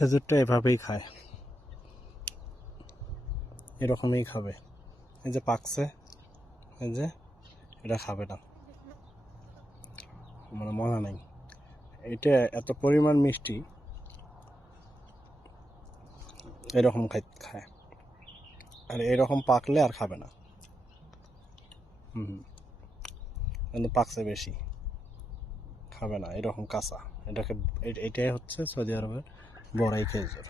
খেজুরটা এভাবেই খায়। এরকমই খাবে। এই যে পাকছে, এই যে এটা খাবে না। মানে মজা নেই। এটা এত পরিমাণ মিষ্টি, এরকম খাই, খায়। আর এরকম পাকলে আর খাবে না। হুম। কিন্তু পাকছে বেশি। খাবে না, এরকম কাঁচা। এটাকে এটাই হচ্ছে সৌদি আরবের বড়াই খেজুর